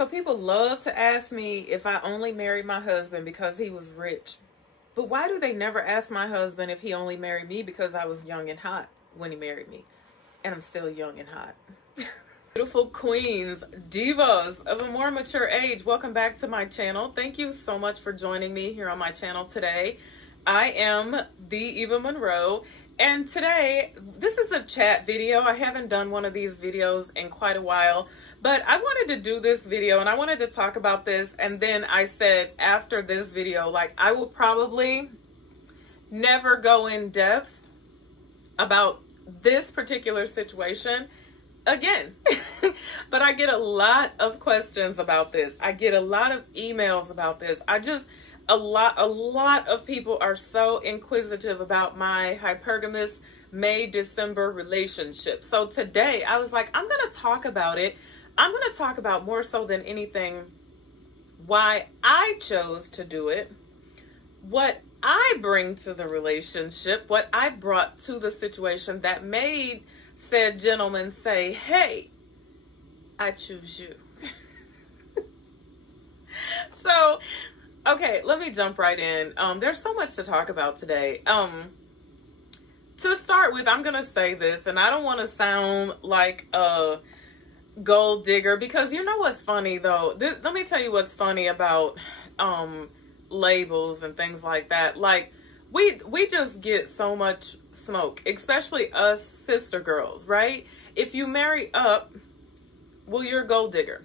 So people love to ask me if I only married my husband because he was rich. But why do they never ask my husband if he only married me because I was young and hot when he married me? And I'm still young and hot. Beautiful queens, divas of a more mature age, welcome back to my channel. Thank you so much for joining me here on my channel today. I am the Eva Monroe, and today this is a chat video. I haven't done one of these videos in quite a while, but I wanted to do this video and I wanted to talk about this, and then I said after this video, like, I will probably never go in depth about this particular situation again. But I get a lot of questions about this. I get a lot of emails about this. A lot of people are so inquisitive about my hypergamous May-December relationship. So today I was like, I'm going to talk about it. I'm going to talk about, more so than anything, why I chose to do it, what I bring to the relationship, what I brought to the situation that made said gentleman say, hey, I choose you. So, okay, let me jump right in. There's so much to talk about today. To start with, I'm going to say this, and I don't want to sound like a gold digger, because you know what's funny though? Let me tell you what's funny about labels and things like that. Like, we just get so much smoke, especially us sister girls, right? If you marry up, well, you're a gold digger.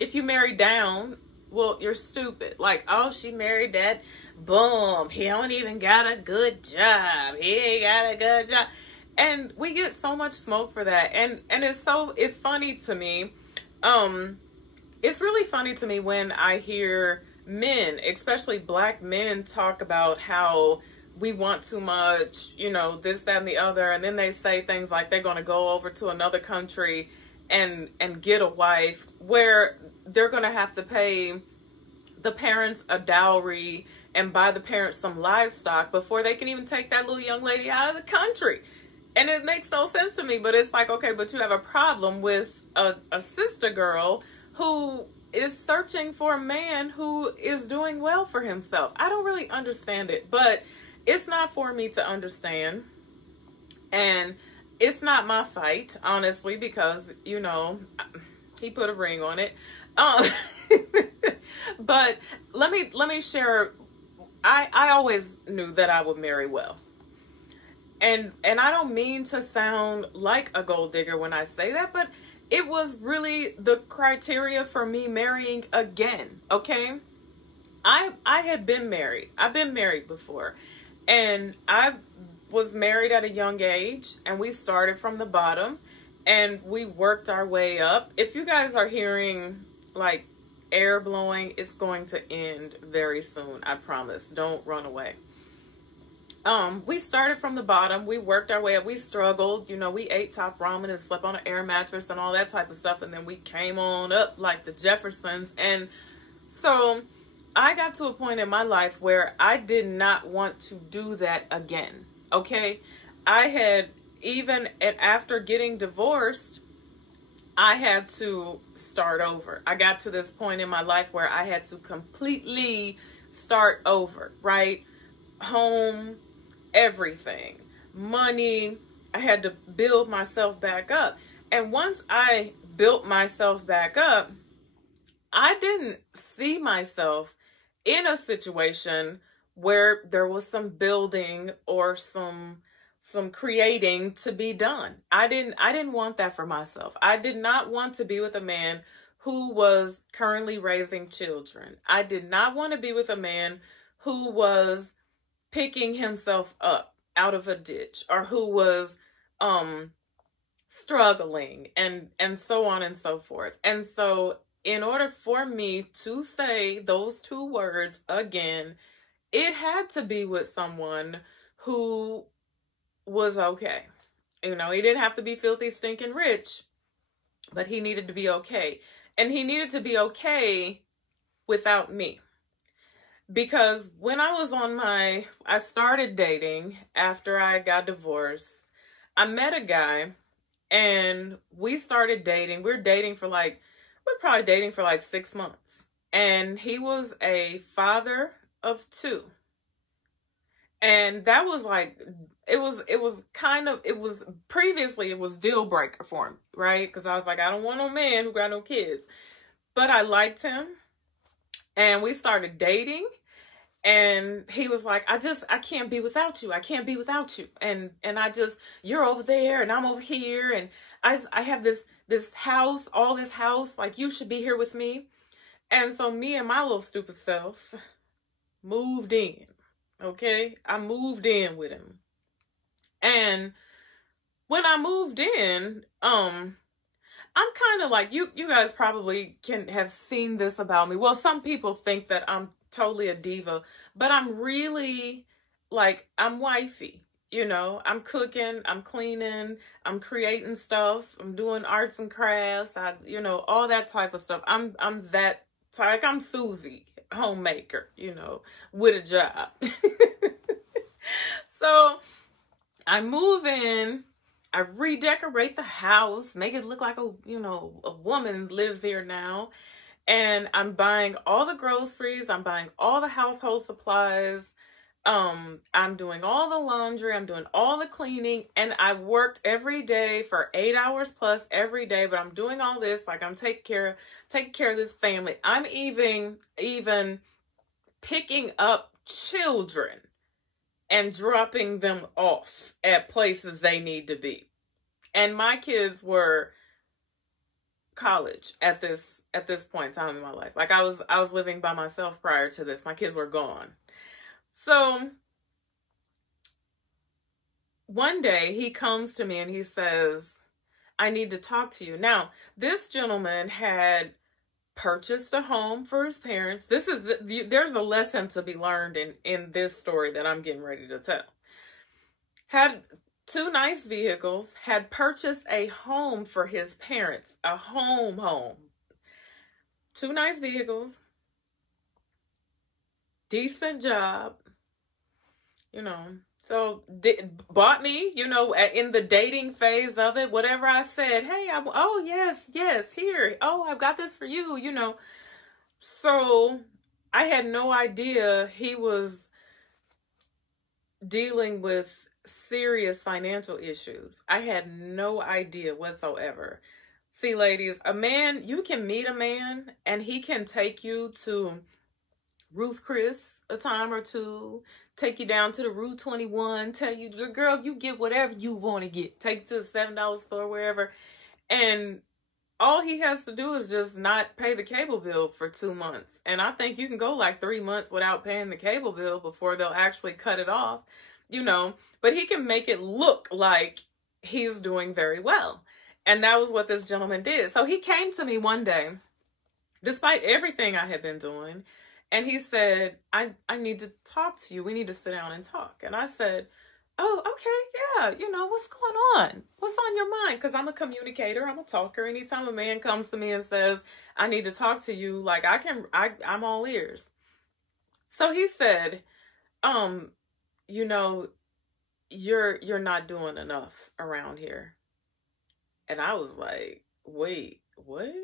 If you marry down, well, you're stupid. Like, oh, she married that bum. He don't even got a good job. He ain't got a good job. And we get so much smoke for that. And it's funny to me. It's really funny to me when I hear men, especially black men, talk about how we want too much, you know, this, that, and the other. And then they say things like they're going to go over to another country and get a wife where they're going to have to pay the parents a dowry and buy the parents some livestock before they can even take that little young lady out of the country. And it makes no sense to me, but it's like, okay, but you have a problem with a sister girl who is searching for a man who is doing well for himself. I don't really understand it, but it's not for me to understand. And it's not my fight, honestly, because, you know, he put a ring on it. But let me share. I always knew that I would marry well. And I don't mean to sound like a gold digger when I say that, but it was really the criteria for me marrying again, okay? I had been married. I've been married before. And I was married at a young age, and we started from the bottom, and we worked our way up. If you guys are hearing, like, air blowing, it's going to end very soon, I promise. Don't run away. We started from the bottom. We worked our way up. We struggled. You know, we ate top ramen and slept on an air mattress and all that type of stuff. And then we came on up like the Jeffersons. And so I got to a point in my life where I did not want to do that again. Okay. I had, even after getting divorced, I had to start over. I got to this point in my life where I had to completely start over, right? Home, everything, money. I had to build myself back up. And once I built myself back up, I didn't see myself in a situation where there was some building or some creating to be done. I didn't want that for myself. I did not want to be with a man who was currently raising children. I did not want to be with a man who was picking himself up out of a ditch, or who was struggling, and so on and so forth. And so in order for me to say those two words again, it had to be with someone who was okay. You know, he didn't have to be filthy, stinking rich, but he needed to be okay. And he needed to be okay without me. Because when I was I started dating after I got divorced. I met a guy and we started dating. We were dating for like we're probably dating for like 6 months. And he was a father of 2. And that was like, it was previously it was deal breaker for me, right? Because I was like, I don't want no man who got no kids. But I liked him. And we started dating. And he was like, I can't be without you. I can't be without you. And you're over there and I'm over here. And I have this house, all this house, like you should be here with me. And so me and my little stupid self moved in. Okay. I moved in with him. And when I moved in, I'm kind of like, you guys probably can have seen this about me. Well, some people think that I'm totally a diva, but I'm really like, I'm wifey, you know, I'm cooking, I'm cleaning, I'm creating stuff, I'm doing arts and crafts, all that type of stuff. I'm that type, I'm Susie, homemaker, with a job. So I move in, I redecorate the house, make it look like a woman lives here now. And I'm buying all the groceries. I'm buying all the household supplies. I'm doing all the laundry. I'm doing all the cleaning. And I worked every day for 8 hours plus every day. But I'm doing all this. Like, I'm taking care of this family. I'm even picking up children and dropping them off at places they need to be. And my kids were college at this point in time in my life. Like I was living by myself prior to this. My kids were gone. So one day he comes to me and he says, I need to talk to you. Now, this gentleman had purchased a home for his parents. There's a lesson to be learned in this story that I'm getting ready to tell. Had 2 nice vehicles, had purchased a home for his parents, a home. 2 nice vehicles, decent job, so bought me, in the dating phase of it, whatever I said, hey, oh, yes, here, oh, I've got this for you, So I had no idea he was dealing with serious financial issues. I had no idea whatsoever. See, ladies, you can meet a man and he can take you to Ruth Chris a time or two, take you down to the Route 21, tell you, girl, you get whatever you want to get. Take you to the $7 store, wherever. And all he has to do is just not pay the cable bill for 2 months. And I think you can go like 3 months without paying the cable bill before they'll actually cut it off, but he can make it look like he's doing very well. And that was what this gentleman did. So he came to me one day, despite everything I had been doing, and he said, I need to talk to you. We need to sit down and talk. And I said, oh, okay, yeah, what's going on? What's on your mind? Because I'm a communicator. I'm a talker. Anytime a man comes to me and says, I need to talk to you, like I'm all ears. So he said, you're not doing enough around here. And I was like, wait, what?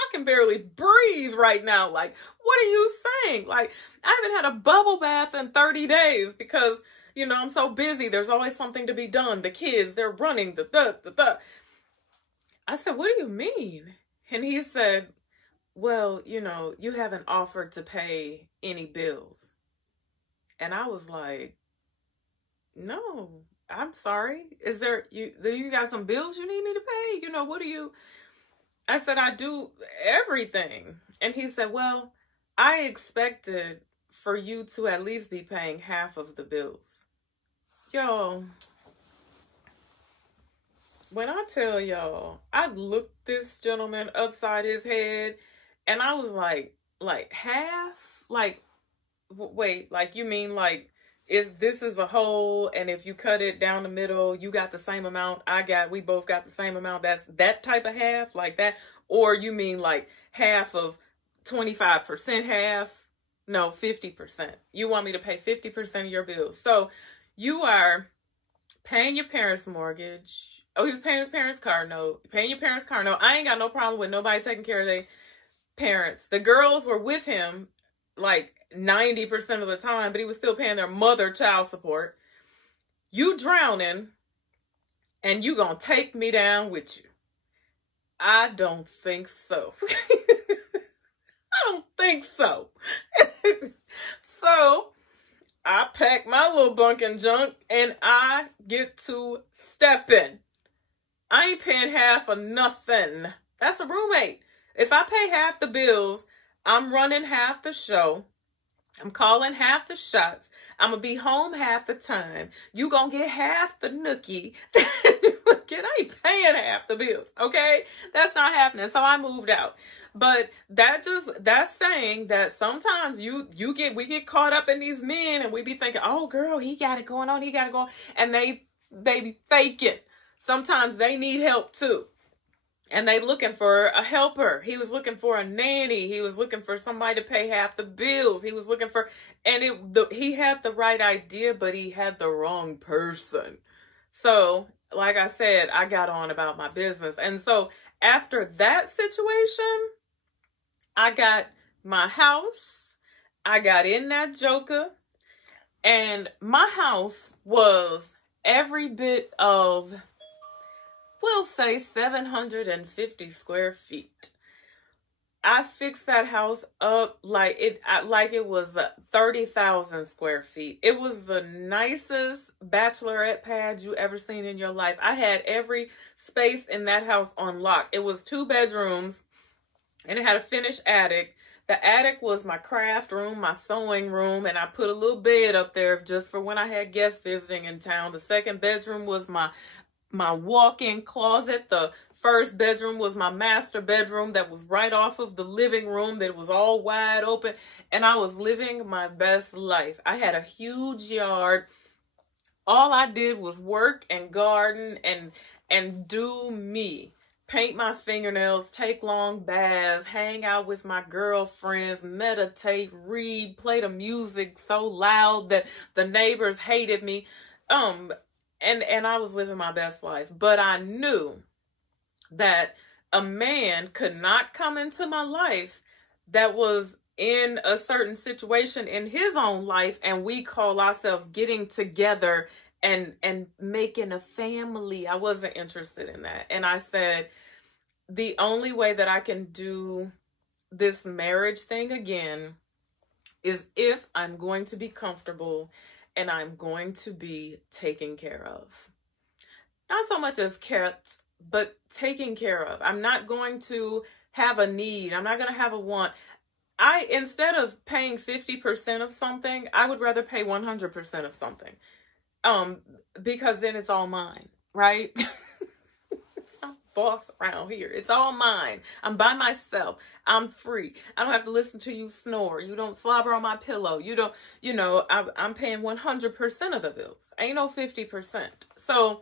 I can barely breathe right now. Like, what are you saying? Like, I haven't had a bubble bath in 30 days because, I'm so busy. There's always something to be done. The kids, they're running. I said, what do you mean? And he said, well, you haven't offered to pay any bills. And I was like, no, I'm sorry. Do you got some bills you need me to pay? What do you... I said, I do everything. And he said, well, I expected for you to at least be paying half of the bills. Y'all, when I tell y'all, I looked this gentleman upside his head and I was like half? Like, wait, like you mean like, this is a whole, and if you cut it down the middle, you got the same amount we both got the same amount. That's that type of half, like that? Or you mean like half of 25% half? No, 50%. You want me to pay 50% of your bills. So you are paying your parents' mortgage, Oh, he was paying his parents' car note. Paying your parents' car note. I ain't got no problem with nobody taking care of their parents. The girls were with him like 90% of the time, but he was still paying their mother child support. You drowning, and you gonna take me down with you. I don't think so. I don't think so. So I pack my little bunk and junk and I get to stepping. I ain't paying half of nothing. That's a roommate. If I pay half the bills, I'm running half the show. I'm calling half the shots. I'm going to be home half the time. You going to get half the nookie. I ain't paying half the bills, okay? That's not happening. So I moved out. But that's saying that sometimes we get caught up in these men and we be thinking, oh girl, he got it going on, he got it going. And they be faking. Sometimes they need help too. And they looking for a helper. He was looking for a nanny. He was looking for somebody to pay half the bills. He was looking for, and he had the right idea, but he had the wrong person. So, like I said, I got on about my business. And so after that situation, I got my house. I got in that joker. And my house was every bit of, we'll say 750 square feet. I fixed that house up like it was 30,000 square feet. It was the nicest bachelorette pad you ever seen in your life. I had every space in that house on lock. It was 2 bedrooms and it had a finished attic. The attic was my craft room, my sewing room, and I put a little bed up there just for when I had guests visiting in town. The second bedroom was my walk-in closet. The first bedroom was my master bedroom that was right off of the living room that was all wide open. And I was living my best life. I had a huge yard. All I did was work and garden and do me. Paint my fingernails, take long baths, hang out with my girlfriends, meditate, read, play the music so loud that the neighbors hated me. And I was living my best life. But I knew that a man could not come into my life that was in a certain situation in his own life, and we call ourselves getting together and making a family. I wasn't interested in that. And I said, the only way that I can do this marriage thing again is if I'm going to be comfortable and I'm going to be taken care of. Not so much as kept, but taken care of. I'm not going to have a need. I'm not going to have a want. Instead of paying 50% of something, I would rather pay 100% of something. Because then it's all mine, right? It's not boss around here. It's all mine. I'm by myself. I'm free. I don't have to listen to you snore. You don't slobber on my pillow. I'm paying 100% of the bills. Ain't no 50%. So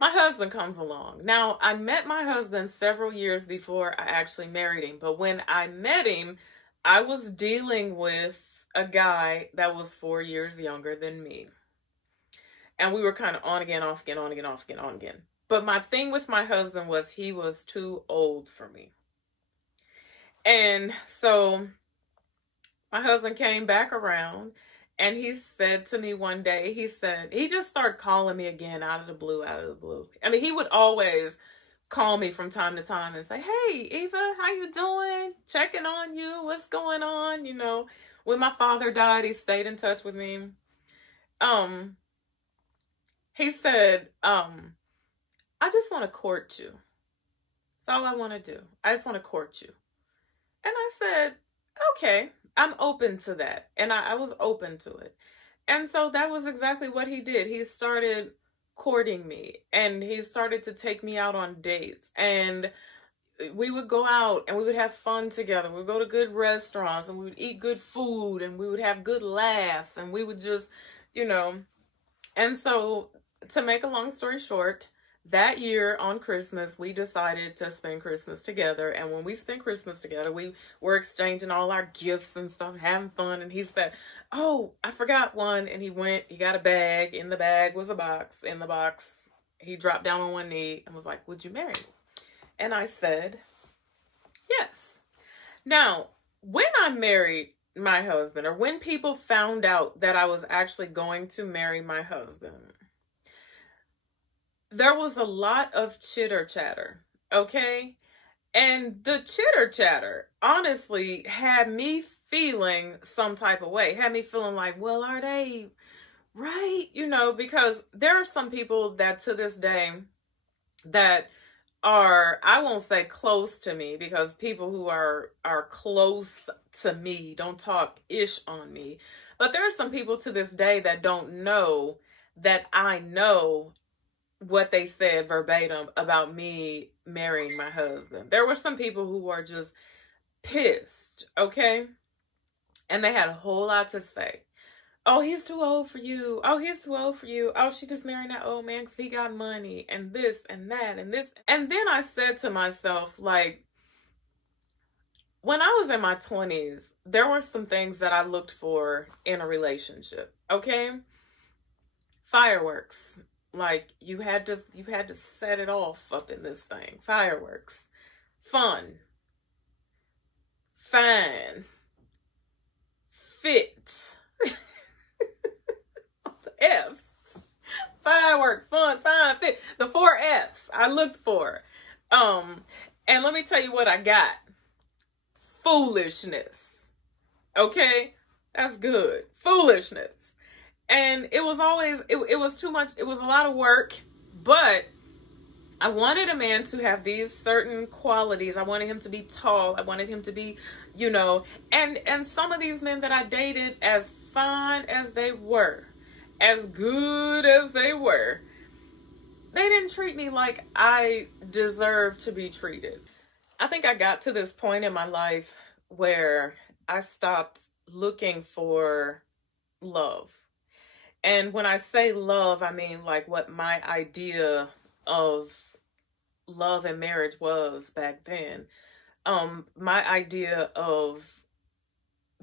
my husband comes along. Now, I met my husband several years before I actually married him. But when I met him, I was dealing with a guy that was 4 years younger than me. And we were kind of on again, off again, on again, off again, on again. But my thing with my husband was he was too old for me. And so my husband came back around and he said to me one day, he just started calling me again out of the blue. I mean, he would always call me from time to time and say, hey, Eva, how you doing? Checking on you. What's going on? When my father died, he stayed in touch with me. He said, I just want to court you. That's all I want to do. I just want to court you. And I said, okay, I'm open to that. And I was open to it. And so that was exactly what he did. He started courting me and he started to take me out on dates. And we would go out and we would have fun together. We would go to good restaurants and we would eat good food and we would have good laughs and we would just, And so to make a long story short, that year on Christmas, we decided to spend Christmas together. And when we spent Christmas together, we were exchanging all our gifts and stuff, having fun. And he said, oh, I forgot one. And he got a bag. In the bag was a box. In the box, He dropped down on one knee and was like, would you marry me? And I said, yes. Now, when I married my husband, or when people found out that I was actually going to marry my husband, there was a lot of chitter chatter, okay? And the chitter chatter honestly had me feeling some type of way, had me feeling like, well, are they right? You know, because there are some people that to this day that are, I won't say close to me, because people who are close to me don't talk ish on me. But there are some people to this day that don't know that I know what they said verbatim about me marrying my husband. There were some people who were just pissed, okay? And they had a whole lot to say. Oh, he's too old for you. Oh, he's too old for you. Oh, she just married that old man because he got money and this and that and this. And then I said to myself, like, when I was in my 20s, there were some things that I looked for in a relationship, okay? Fireworks. Like, you had to set it off up in this thing. Fireworks. Fun. Fine. Fit. F's. Firework, fun, fine, fit. The 4 F's I looked for. And let me tell you what I got. Foolishness. Okay? That's good. Foolishness. And it was always, it was too much. It was a lot of work, but I wanted a man to have these certain qualities. I wanted him to be tall. I wanted him to be, you know, and some of these men that I dated, as fine as they were, as good as they were, they didn't treat me like I deserved to be treated. I think I got to this point in my life where I stopped looking for love. And when I say love, I mean like what my idea of love and marriage was back then. My idea of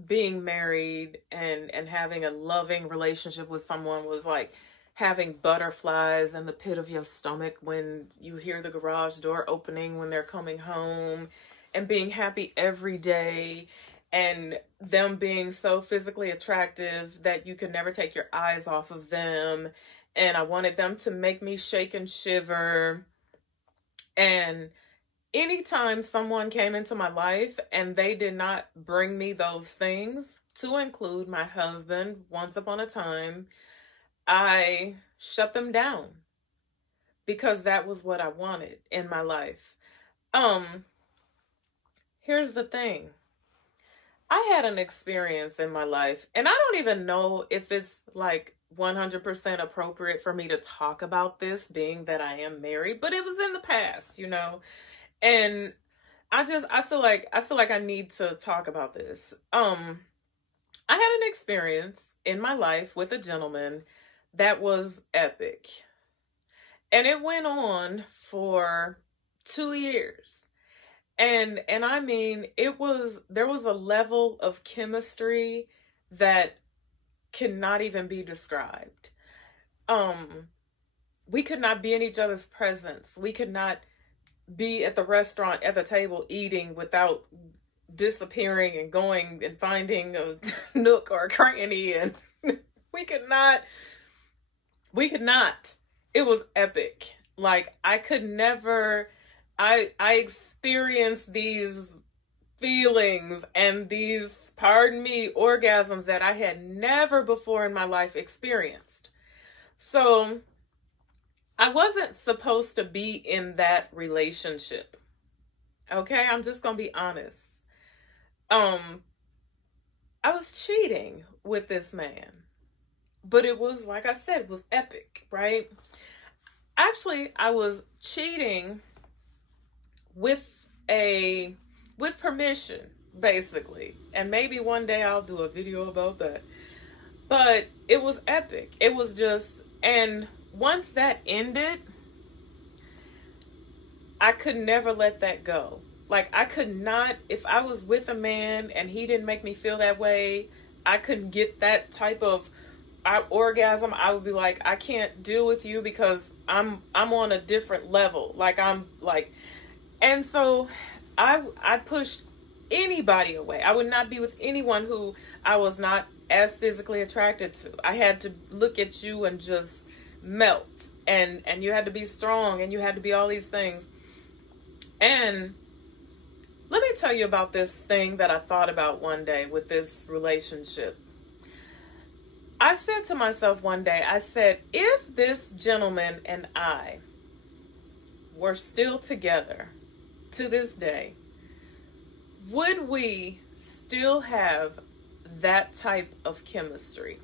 being married and having a loving relationship with someone was like having butterflies in the pit of your stomach when you hear the garage door opening when they're coming home, and being happy every day, and them being so physically attractive that you could never take your eyes off of them. And I wanted them to make me shake and shiver. And anytime someone came into my life and they did not bring me those things, to include my husband once upon a time, I shut them down because that was what I wanted in my life. Here's the thing. I had an experience in my life, and I don't even know if it's like 100% appropriate for me to talk about this, being that I am married, but it was in the past, you know. And I feel like I need to talk about this. I had an experience in my life with a gentleman that was epic. And it went on for 2 years. And I mean, there was a level of chemistry that cannot even be described. We could not be in each other's presence. We could not be at the restaurant, at the table, eating without disappearing and going and finding a nook or a cranny. And we could not. It was epic. Like, I could never, I experienced these feelings and these, pardon me, orgasms that I had never before in my life experienced. So I wasn't supposed to be in that relationship. Okay, I'm just gonna be honest. I was cheating with this man, but it was, like I said, it was epic, right? Actually, I was cheating with permission, basically. And maybe one day I'll do a video about that. But it was epic. It was just, and once that ended, I could never let that go. Like, I could not, if I was with a man and he didn't make me feel that way, I couldn't get that type of I orgasm, I would be like, I can't deal with you because I'm on a different level. Like I'm like, and so I pushed anybody away. I would not be with anyone who I was not as physically attracted to. I had to look at you and just melt, and you had to be strong, and you had to be all these things. And let me tell you about this thing that I thought about one day with this relationship. I said to myself one day, I said, if this gentleman and I were still together to this day, would we still have that type of chemistry?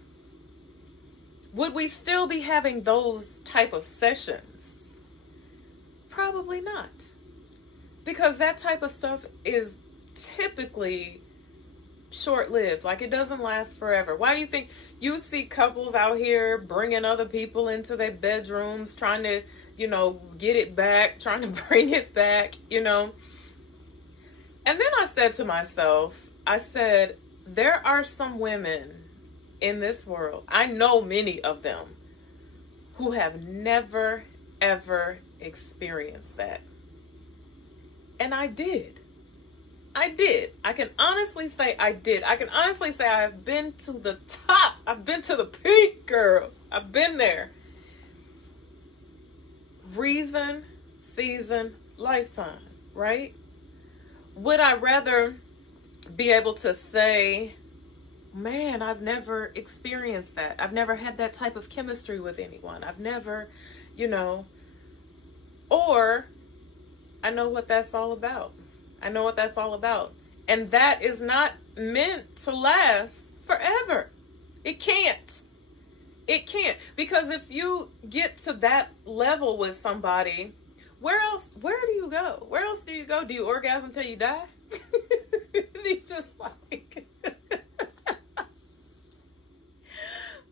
Would we still be having those type of sessions? Probably not. Because that type of stuff is typically short-lived. Like, it doesn't last forever. Why do you think you see couples out here bringing other people into their bedrooms, trying to, get it back, trying to bring it back, And then I said to myself, I said, there are some women in this world, I know many of them, who have never, ever experienced that. And I did. I can honestly say I did. I can honestly say I have been to the top. I've been to the peak, girl. I've been there. Reason, season, lifetime, right? Would I rather be able to say, man, I've never experienced that. I've never had that type of chemistry with anyone. I've never, or I know what that's all about. I know what that's all about. And that is not meant to last forever. It can't. It can't. Because if you get to that level with somebody, where do you go? Where else do you go? Do you orgasm till you die? You just like...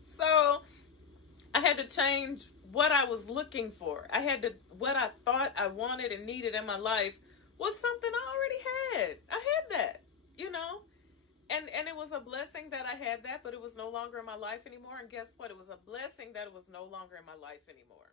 So I had to change what I was looking for. What I thought I wanted and needed in my life was something I already had. I had that, and it was a blessing that I had that, but it was no longer in my life anymore. And guess what? It was a blessing that it was no longer in my life anymore.